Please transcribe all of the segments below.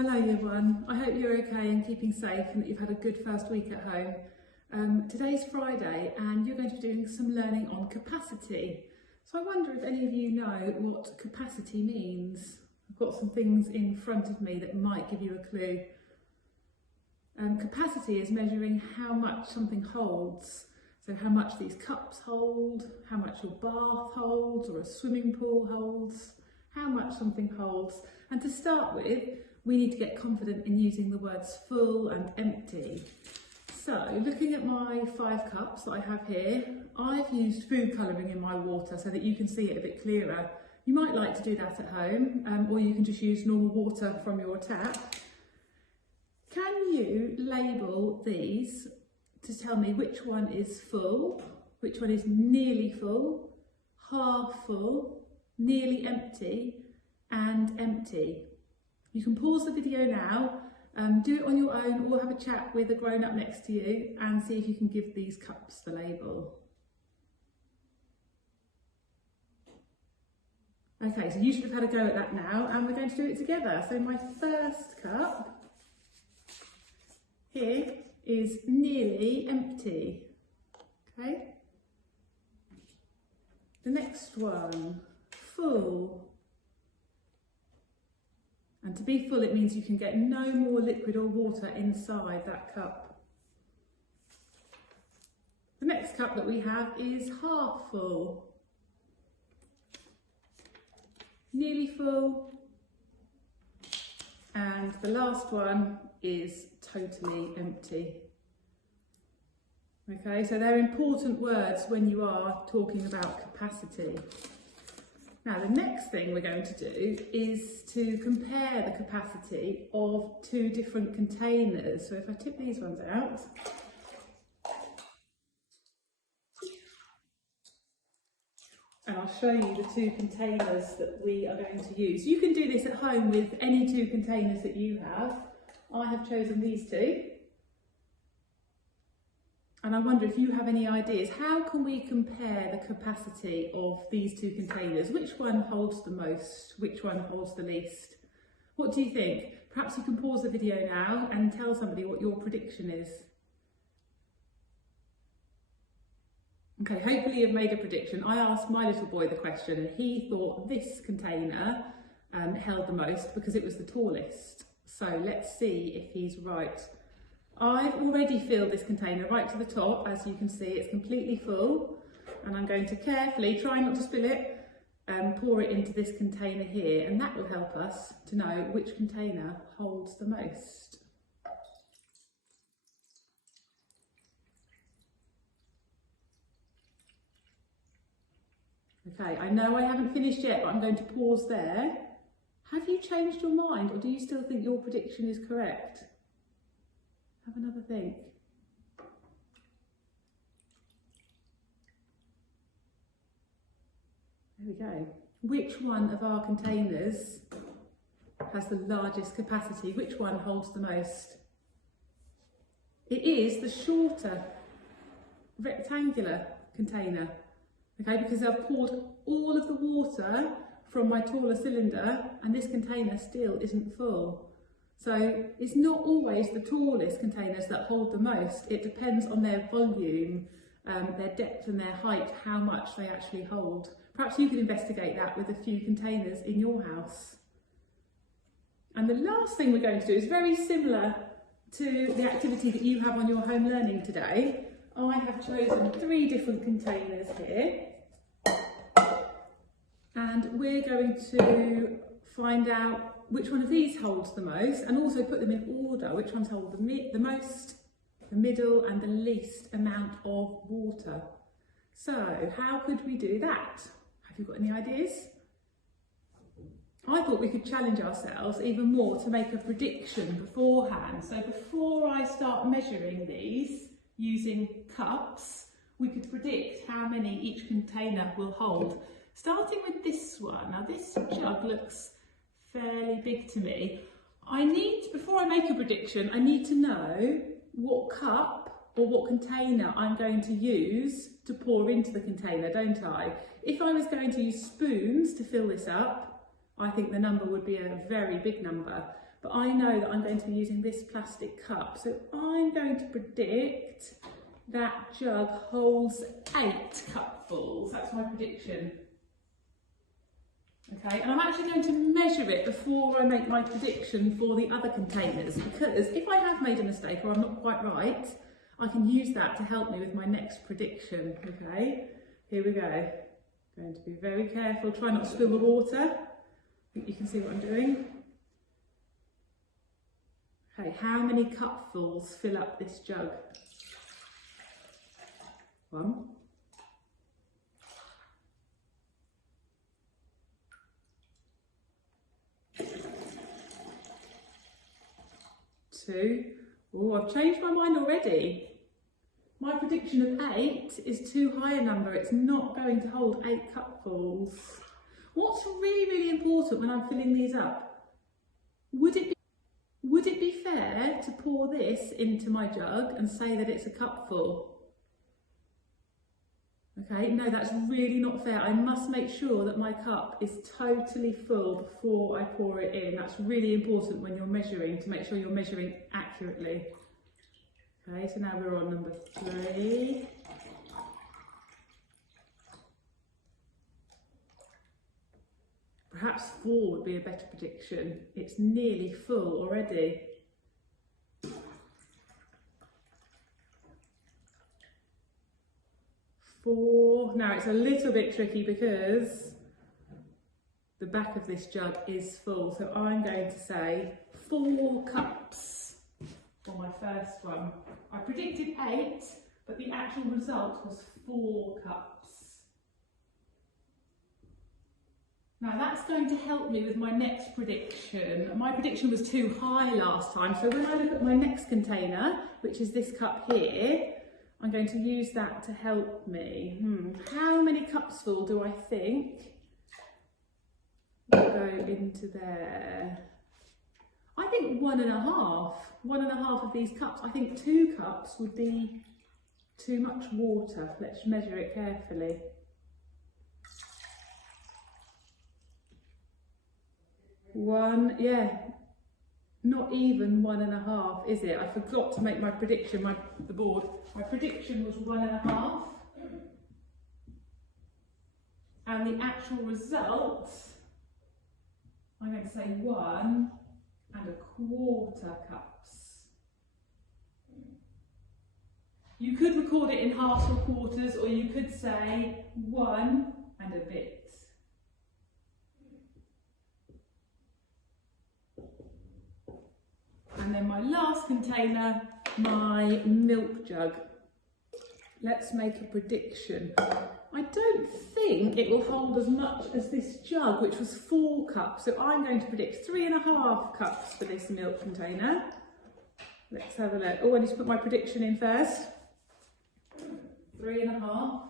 Hello year one, I hope you're okay and keeping safe and that you've had a good first week at home. Today's Friday and you're going to be doing some learning on capacity. So I wonder if any of you know what capacity means. I've got some things in front of me that might give you a clue. Capacity is measuring how much something holds. So how much these cups hold, how much your bath holds or a swimming pool holds, how much something holds. And to start with, we need to get confident in using the words full and empty. So looking at my 5 cups that I have here, I've used food colouring in my water so that you can see it a bit clearer. You might like to do that at home, or you can just use normal water from your tap. Can you label these to tell me which one is full, which one is nearly full, half full, nearly empty, and empty? You can pause the video now, do it on your own or have a chat with a grown-up next to you and see if you can give these cups the label. Okay, so you should have had a go at that now and we're going to do it together. So my first cup here is nearly empty, okay? The next one, full. And to be full, it means you can get no more liquid or water inside that cup. The next cup that we have is half full. Nearly full. And the last one is totally empty. Okay, so they're important words when you are talking about capacity. Now, the next thing we're going to do is to compare the capacity of 2 different containers. So if I tip these ones out, and I'll show you the 2 containers that we are going to use. You can do this at home with any 2 containers that you have. I have chosen these 2. And I wonder if you have any ideas. How can we compare the capacity of these 2 containers? Which one holds the most? Which one holds the least? What do you think? Perhaps you can pause the video now and tell somebody what your prediction is. Okay, hopefully you've made a prediction. I asked my little boy the question and he thought this container held the most because it was the tallest. So let's see if he's right. I've already filled this container right to the top. As you can see, it's completely full. And I'm going to carefully, try not to spill it, pour it into this container here. And that will help us to know which container holds the most. Okay, I know I haven't finished yet, but I'm going to pause there. Have you changed your mind, or do you still think your prediction is correct? Have another think. There we go. Which one of our containers has the largest capacity? Which one holds the most? It is the shorter rectangular container, okay, because I've poured all of the water from my taller cylinder and this container still isn't full. So it's not always the tallest containers that hold the most. It depends on their volume, their depth and their height, how much they actually hold. Perhaps you could investigate that with a few containers in your house. And the last thing we're going to do is very similar to the activity that you have on your home learning today. I have chosen 3 different containers here. And we're going to find out which one of these holds the most and also put them in order, which ones hold the most, the middle and the least amount of water. So how could we do that? Have you got any ideas? I thought we could challenge ourselves even more to make a prediction beforehand. So before I start measuring these using cups, we could predict how many each container will hold. Starting with this one. Now this jug looks fairly big to me. Before I make a prediction, I need to know what cup or what container I'm going to use to pour into the container, don't I? If I was going to use spoons to fill this up, I think the number would be a very big number. but I know that I'm going to be using this plastic cup. So I'm going to predict that jug holds 8 cupfuls. That's my prediction. Okay, and I'm actually going to measure it before I make my prediction for the other containers, because if I have made a mistake or I'm not quite right, I can use that to help me with my next prediction. Okay, here we go. Going to be very careful, try not to spill the water. I think you can see what I'm doing. Okay, how many cupfuls fill up this jug? 1. 2. Oh, I've changed my mind already. My prediction of 8 is too high a number. It's not going to hold 8 cupfuls. What's really, really important when I'm filling these up? Would it be fair to pour this into my jug and say that it's a cupful? Okay, no, that's really not fair. I must make sure that my cup is totally full before I pour it in. That's really important when you're measuring, to make sure you're measuring accurately. Okay, so now we're on number 3. Perhaps 4 would be a better prediction. It's nearly full already. 4. Now it's a little bit tricky because the back of this jug is full, so I'm going to say 4 cups for my first one. I predicted 8, but the actual result was 4 cups. Now that's going to help me with my next prediction. My prediction was too high last time, so when I look at my next container, which is this cup here, I'm going to use that to help me. How many cups full do I think will go into there? I think 1.5. 1.5 of these cups. I think 2 cups would be too much water. Let's measure it carefully. Yeah, not even 1.5, is it? I forgot to make my prediction, the board. My prediction was 1.5. And the actual result, I'm going to say 1.25 cups. You could record it in halves or quarters, or you could say 1 and a bit. And then my last container, my milk jug. Let's make a prediction. I don't think it will hold as much as this jug, which was 4 cups. So I'm going to predict 3.5 cups for this milk container. Let's have a look. Oh, I need to put my prediction in first. 3.5.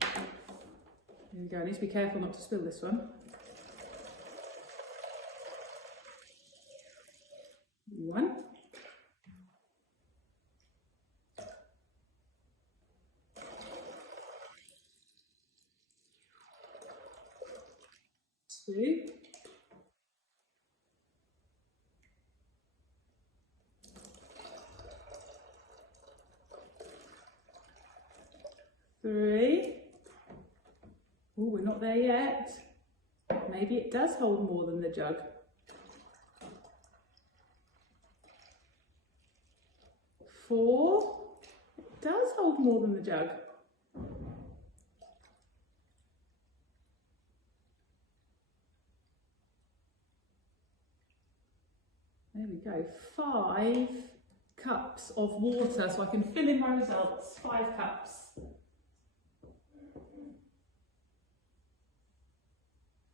There we go. I need to be careful not to spill this one. 1. 2. 3. Oh, we're not there yet. Maybe it does hold more than the jug. 4. It does hold more than the jug. 5 cups of water, so I can fill in my results. 5 cups.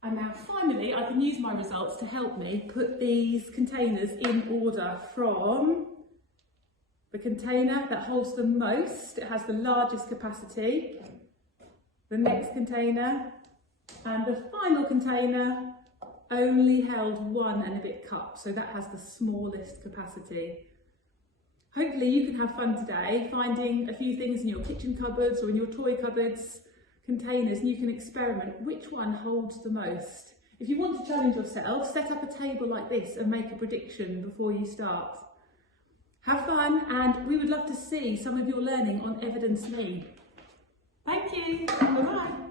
And now finally I can use my results to help me put these containers in order from the container that holds the most, it has the largest capacity, the next container, and the final container only held 1 and a bit cups, so that has the smallest capacity. Hopefully you can have fun today finding a few things in your kitchen cupboards or in your toy cupboards, containers, and you can experiment which one holds the most. If you want to challenge yourself, set up a table like this and make a prediction before you start. Have fun, and we would love to see some of your learning on Evidence Me. Thank you. Bye-bye.